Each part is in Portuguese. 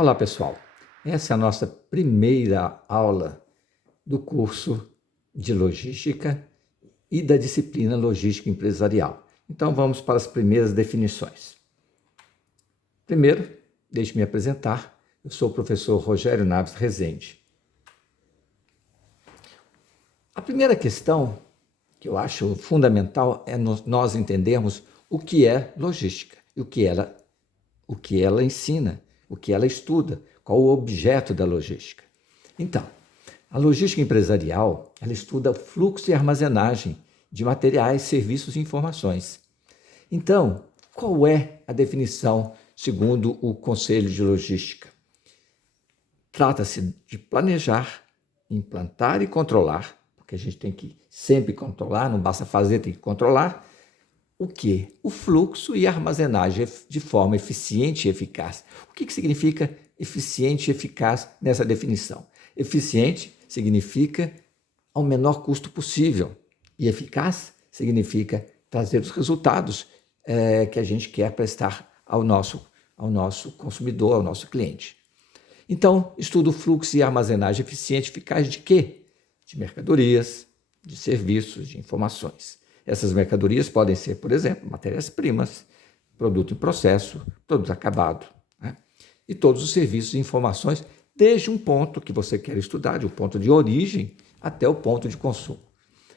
Olá, pessoal. Essa é a nossa primeira aula do curso de Logística e da disciplina Logística Empresarial. Então, vamos para as primeiras definições. Primeiro, deixe-me apresentar. Eu sou o professor Rogério Naves Rezende. A primeira questão que eu acho fundamental é nós entendermos o que é logística e o que ela ensina, o que ela estuda, qual o objeto da logística. Então, a logística empresarial, ela estuda fluxo e armazenagem de materiais, serviços e informações. Então, qual é a definição segundo o Conselho de Logística? Trata-se de planejar, implantar e controlar, porque a gente tem que sempre controlar, não basta fazer, tem que controlar. O quê? O fluxo e armazenagem de forma eficiente e eficaz. O que significa eficiente e eficaz nessa definição? Eficiente significa ao menor custo possível e eficaz significa trazer os resultados que a gente quer prestar ao nosso consumidor, ao nosso cliente. Então, estudo o fluxo e armazenagem eficiente e eficaz de quê? De mercadorias, de serviços, de informações. Essas mercadorias podem ser, por exemplo, matérias-primas, produto em processo, produto acabado, né? E todos os serviços e informações, desde um ponto que você quer estudar, de um ponto de origem até o ponto de consumo.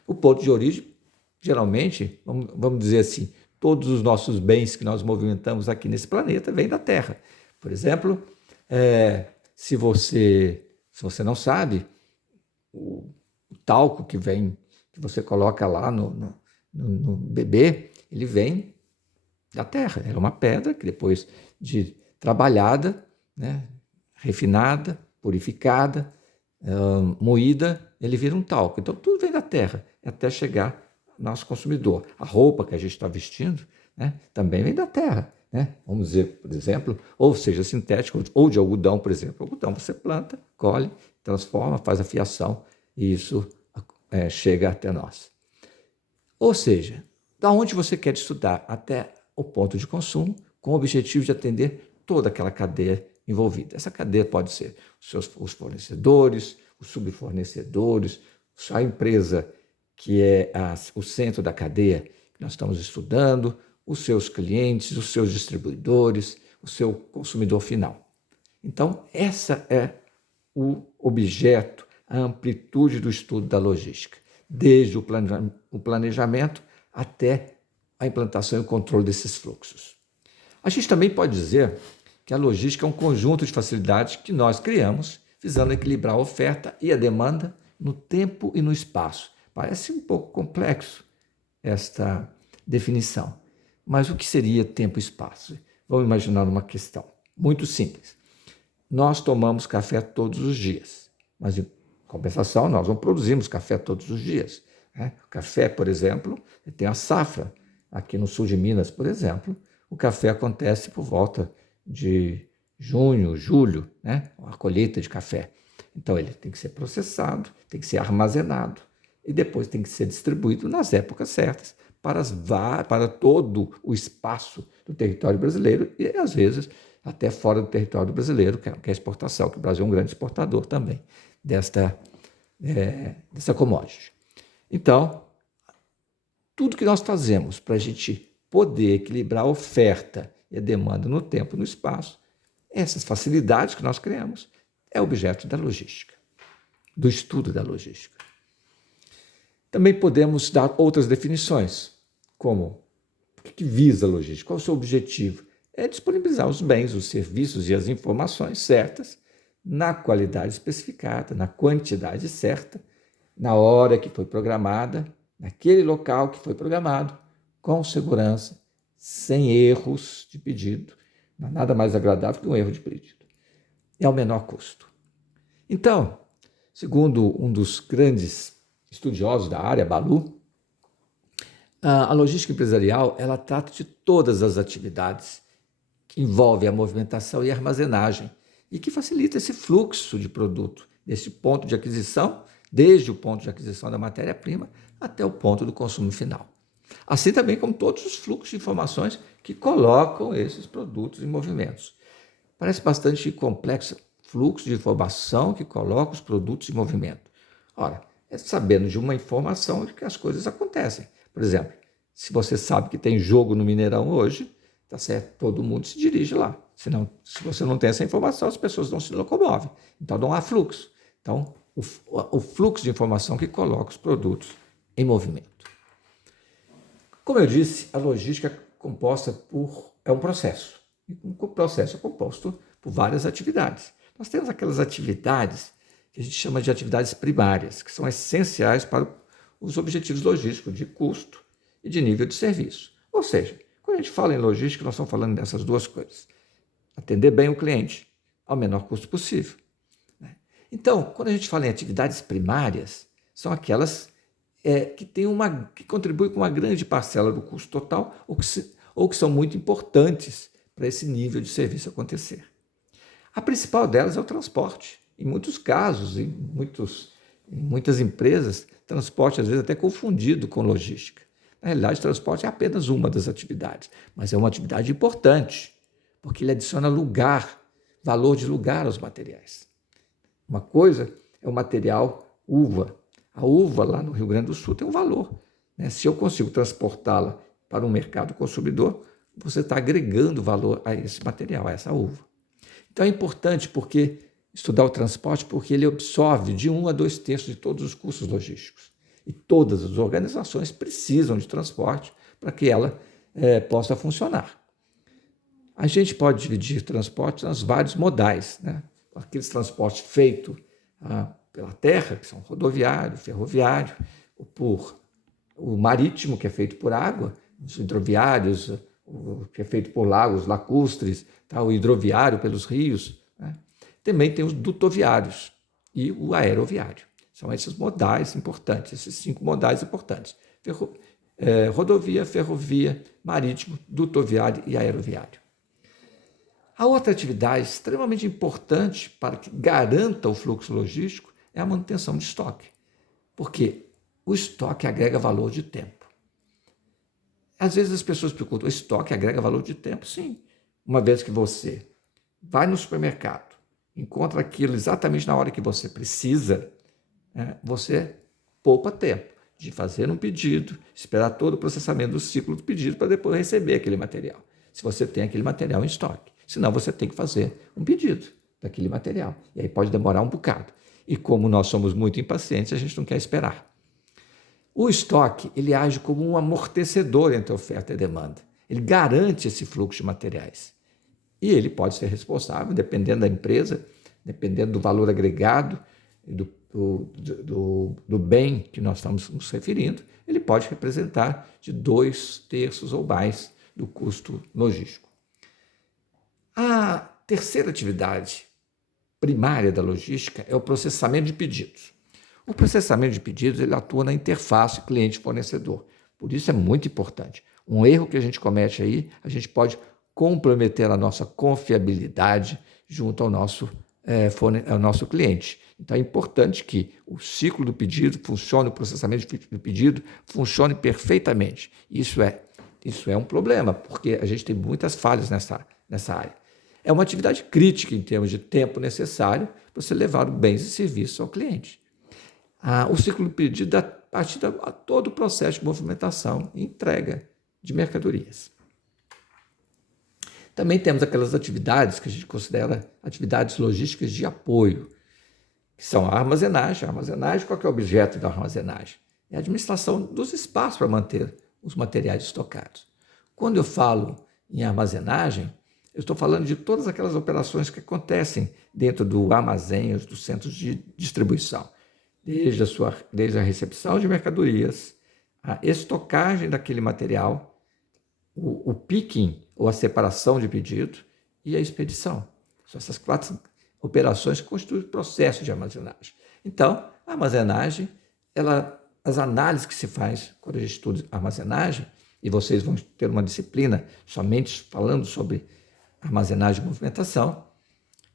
O ponto de origem, geralmente, vamos dizer assim, todos os nossos bens que nós movimentamos aqui nesse planeta vêm da Terra. Por exemplo, se você não sabe, o talco que você coloca lá no bebê, ele vem da terra. Era uma pedra que depois de trabalhada, né, refinada, purificada, moída, ele vira um talco. Então tudo vem da terra até chegar ao nosso consumidor. A roupa que a gente está vestindo, né, também vem da terra, né? Vamos dizer, por exemplo, ou seja sintético ou de algodão, por exemplo. O algodão você planta, colhe, transforma, faz a fiação e isso chega até nós. Ou seja, da onde você quer estudar até o ponto de consumo, com o objetivo de atender toda aquela cadeia envolvida. Essa cadeia pode ser os fornecedores, os subfornecedores, a empresa que é o centro da cadeia que nós estamos estudando, os seus clientes, os seus distribuidores, o seu consumidor final. Então, essa é o objeto, a amplitude do estudo da logística, desde o planejamento até a implantação e o controle desses fluxos. A gente também pode dizer que a logística é um conjunto de facilidades que nós criamos, visando equilibrar a oferta e a demanda no tempo e no espaço. Parece um pouco complexo esta definição, mas o que seria tempo e espaço? Vamos imaginar uma questão muito simples. Nós tomamos café todos os dias, mas em compensação nós não produzimos café todos os dias, né? O café, por exemplo, tem a safra. Aqui no sul de Minas, por exemplo, o café acontece por volta de junho, julho, né? A colheita de café. Então ele tem que ser processado, tem que ser armazenado e depois tem que ser distribuído nas épocas certas para todo o espaço do território brasileiro e, às vezes, até fora do território brasileiro, que é a exportação, que o Brasil é um grande exportador também dessa commodity. Então, tudo que nós fazemos para a gente poder equilibrar a oferta e a demanda no tempo e no espaço, essas facilidades que nós criamos, é objeto da logística, do estudo da logística. Também podemos dar outras definições, como o que visa a logística, qual é o seu objetivo? É disponibilizar os bens, os serviços e as informações certas, na qualidade especificada, na quantidade certa, na hora que foi programada, naquele local que foi programado, com segurança, sem erros de pedido. Não há nada mais agradável que um erro de pedido. E ao menor custo. Então, segundo um dos grandes estudiosos da área, Balu, a logística empresarial ela trata de todas as atividades que envolvem a movimentação e armazenagem e que facilita esse fluxo de produto, desse ponto de aquisição, desde o ponto de aquisição da matéria-prima até o ponto do consumo final. Assim também como todos os fluxos de informações que colocam esses produtos em movimentos. Parece bastante complexo. Fluxo de informação que coloca os produtos em movimento. Ora, é sabendo de uma informação que as coisas acontecem. Por exemplo, se você sabe que tem jogo no Mineirão hoje, tá certo? Todo mundo se dirige lá. Senão, se você não tem essa informação, as pessoas não se locomovem. Então, não há fluxo. Então, o fluxo de informação que coloca os produtos em movimento. Como eu disse, a logística é um processo. E o processo é composto por várias atividades. Nós temos aquelas atividades que a gente chama de atividades primárias, que são essenciais para os objetivos logísticos de custo e de nível de serviço. Ou seja, quando a gente fala em logística, nós estamos falando dessas duas coisas. Atender bem o cliente ao menor custo possível. Então, quando a gente fala em atividades primárias, são aquelas que contribuem com uma grande parcela do custo total ou que são muito importantes para esse nível de serviço acontecer. A principal delas é o transporte. Em muitos casos, em muitas empresas, transporte às vezes até confundido com logística. Na realidade, transporte é apenas uma das atividades, mas é uma atividade importante, porque ele adiciona valor de lugar aos materiais. Uma coisa é o material uva. A uva lá no Rio Grande do Sul tem um valor. Se eu consigo transportá-la para um mercado consumidor, você está agregando valor a esse material, a essa uva. Então é importante estudar o transporte, porque ele absorve de 1 a 2 terços de todos os custos logísticos. E todas as organizações precisam de transporte para que ela possa funcionar. A gente pode dividir transporte nas vários modais, né? Aqueles transportes feitos pela terra, que são rodoviário, ferroviário, o marítimo, que é feito por água, os hidroviários, o que é feito por lagos lacustres, o hidroviário pelos rios. Né? Também tem os dutoviários e o aeroviário. São esses modais importantes, esses 5 modais importantes. Rodovia, ferrovia, marítimo, dutoviário e aeroviário. A outra atividade extremamente importante para que garanta o fluxo logístico é a manutenção de estoque, porque o estoque agrega valor de tempo. Às vezes as pessoas perguntam, o estoque agrega valor de tempo? Sim. Uma vez que você vai no supermercado, encontra aquilo exatamente na hora que você precisa, você poupa tempo de fazer um pedido, esperar todo o processamento do ciclo do pedido para depois receber aquele material, se você tem aquele material em estoque. Senão você tem que fazer um pedido daquele material. E aí pode demorar um bocado. E como nós somos muito impacientes, a gente não quer esperar. O estoque, ele age como um amortecedor entre a oferta e a demanda. Ele garante esse fluxo de materiais. E ele pode ser responsável, dependendo da empresa, dependendo do valor agregado, do bem que nós estamos nos referindo, ele pode representar de 2 terços ou mais do custo logístico. A terceira atividade primária da logística é o processamento de pedidos. O processamento de pedidos ele atua na interface cliente-fornecedor. Por isso é muito importante. Um erro que a gente comete aí, a gente pode comprometer a nossa confiabilidade junto ao nosso cliente. Então é importante que o ciclo do pedido funcione, o processamento do pedido funcione perfeitamente. Isso é um problema, porque a gente tem muitas falhas nessa área. É uma atividade crítica em termos de tempo necessário para você levar bens e serviços ao cliente. O ciclo do pedido dá partida a todo o processo de movimentação e entrega de mercadorias. Também temos aquelas atividades que a gente considera atividades logísticas de apoio, que são a armazenagem. Qual que é o objeto da armazenagem? É a administração dos espaços para manter os materiais estocados. Quando eu falo em armazenagem, eu estou falando de todas aquelas operações que acontecem dentro do armazém, dos centros de distribuição, desde a recepção de mercadorias, a estocagem daquele material, o picking, ou a separação de pedido, e a expedição. São essas 4 operações que constituem o processo de armazenagem. Então, a armazenagem, as análises que se faz quando a gente estuda armazenagem, e vocês vão ter uma disciplina somente falando sobre armazenagem e movimentação,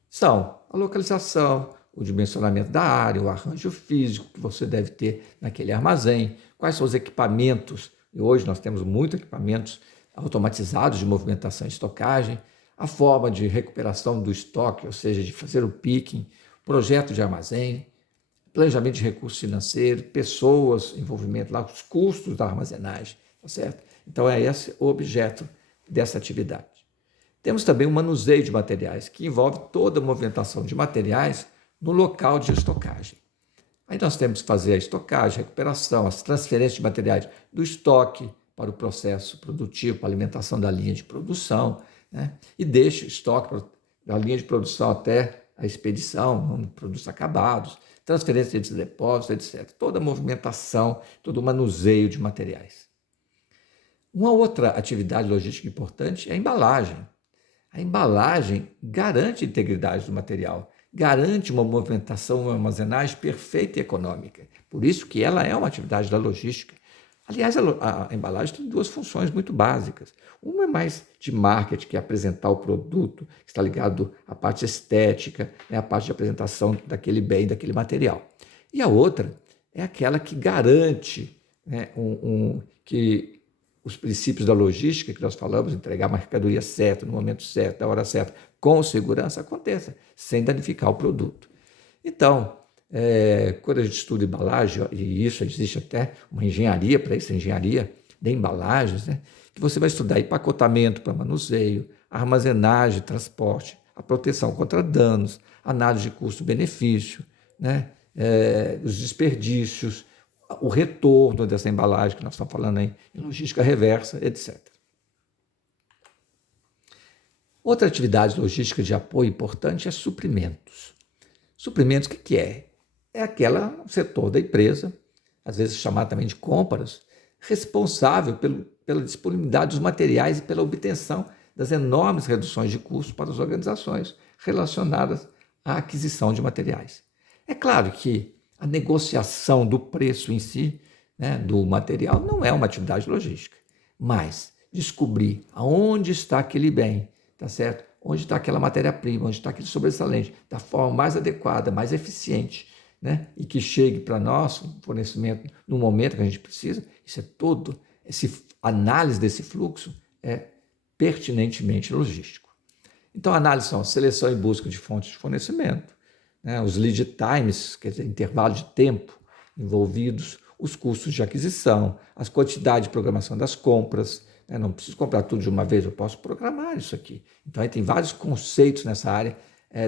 são a localização, o dimensionamento da área, o arranjo físico que você deve ter naquele armazém, quais são os equipamentos, e hoje nós temos muitos equipamentos automatizados de movimentação e estocagem, a forma de recuperação do estoque, ou seja, de fazer o picking, projeto de armazém, planejamento de recursos financeiros, pessoas, envolvimento lá, os custos da armazenagem, tá certo? Então é esse o objeto dessa atividade. Temos também o manuseio de materiais, que envolve toda a movimentação de materiais no local de estocagem. Aí nós temos que fazer a estocagem, a recuperação, as transferências de materiais do estoque para o processo produtivo, para a alimentação da linha de produção, né? E deixa o estoque da linha de produção até a expedição, produtos acabados, transferência de depósitos, etc. Toda a movimentação, todo o manuseio de materiais. Uma outra atividade logística importante é a embalagem. A embalagem garante a integridade do material, garante uma movimentação, uma armazenagem perfeita e econômica. Por isso que ela é uma atividade da logística. Aliás, a embalagem tem duas funções muito básicas. Uma é mais de marketing, que é apresentar o produto, que está ligado à parte estética, né, à parte de apresentação daquele bem, daquele material. E a outra é aquela que garante, né, que os princípios da logística que nós falamos, entregar a mercadoria certa, no momento certo, na hora certa, com segurança, aconteça, sem danificar o produto. Então, quando a gente estuda embalagem, e isso existe até uma engenharia para isso, a engenharia de embalagens, né, que você vai estudar empacotamento para manuseio, armazenagem, transporte, a proteção contra danos, análise de custo-benefício, né, os desperdícios, o retorno dessa embalagem, que nós estamos falando aí, em logística reversa, etc. Outra atividade logística de apoio importante é suprimentos. Suprimentos, o que é? É aquele setor da empresa, às vezes chamado também de compras, responsável pela disponibilidade dos materiais e pela obtenção das enormes reduções de custos para as organizações relacionadas à aquisição de materiais. É claro que a negociação do preço em si, né, do material, não é uma atividade logística, mas descobrir aonde está aquele bem, tá certo? Onde está aquela matéria-prima, onde está aquele sobressalente, da forma mais adequada, mais eficiente, né? E que chegue para nós, o fornecimento, no momento que a gente precisa. Isso é todo, essa análise desse fluxo é pertinentemente logístico. Então, a análise são seleção e busca de fontes de fornecimento, né? Os lead times, quer dizer, intervalo de tempo envolvidos, os custos de aquisição, as quantidades de programação das compras. Não preciso comprar tudo de uma vez, eu posso programar isso aqui. Então, aí tem vários conceitos nessa área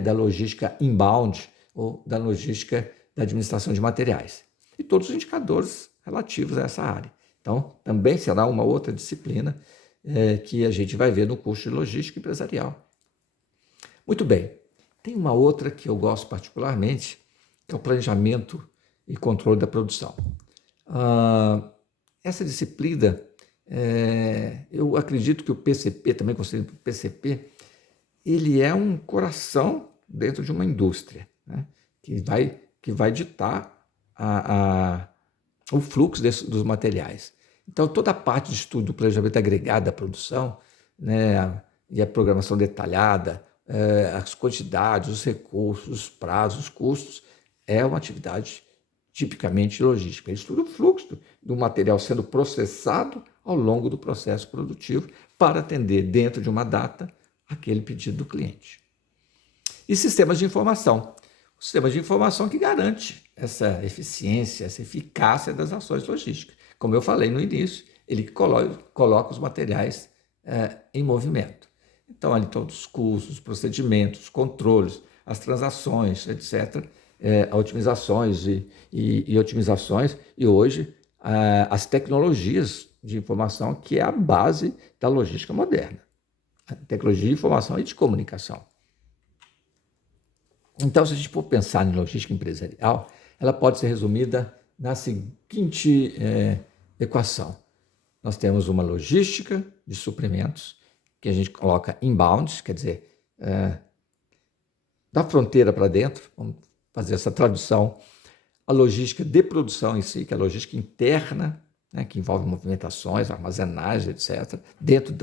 da logística inbound ou da logística da administração de materiais. E todos os indicadores relativos a essa área. Então, também será uma outra disciplina que a gente vai ver no curso de logística empresarial. Muito bem. Tem uma outra que eu gosto particularmente, que é o planejamento e controle da produção. Essa disciplina, eu acredito que o PCP, também considerado o PCP, ele é um coração dentro de uma indústria, né, que vai ditar o fluxo dos materiais. Então, toda a parte de estudo do planejamento agregado da produção, né, e a programação detalhada, as quantidades, os recursos, os prazos, os custos, é uma atividade tipicamente logística. Ele estuda o fluxo do material sendo processado ao longo do processo produtivo para atender, dentro de uma data, aquele pedido do cliente. E sistemas de informação. O sistema de informação que garante essa eficiência, essa eficácia das ações logísticas. Como eu falei no início, ele coloca os materiais em movimento. Então, ali todos os custos, os procedimentos, os controles, as transações, etc., otimizações e otimizações, e hoje as tecnologias de informação, que é a base da logística moderna. A tecnologia de informação e de comunicação. Então, se a gente for pensar em logística empresarial, ela pode ser resumida na seguinte equação. Nós temos uma logística de suprimentos, que a gente coloca inbound, quer dizer, da fronteira para dentro, vamos fazer essa tradução, a logística de produção em si, que é a logística interna, né, que envolve movimentações, armazenagem, etc., dentro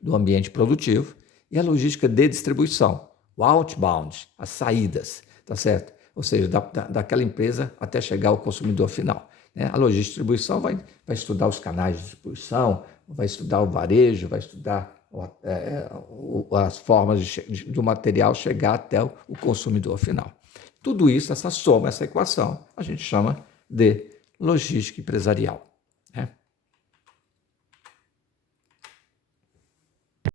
do ambiente produtivo, e a logística de distribuição, o outbound, as saídas, tá certo? Ou seja, daquela empresa até chegar ao consumidor final. Né? A logística de distribuição vai estudar os canais de distribuição, vai estudar o varejo, vai estudar as formas do material chegar até o consumidor final. Tudo isso, essa soma, essa equação, a gente chama de logística empresarial.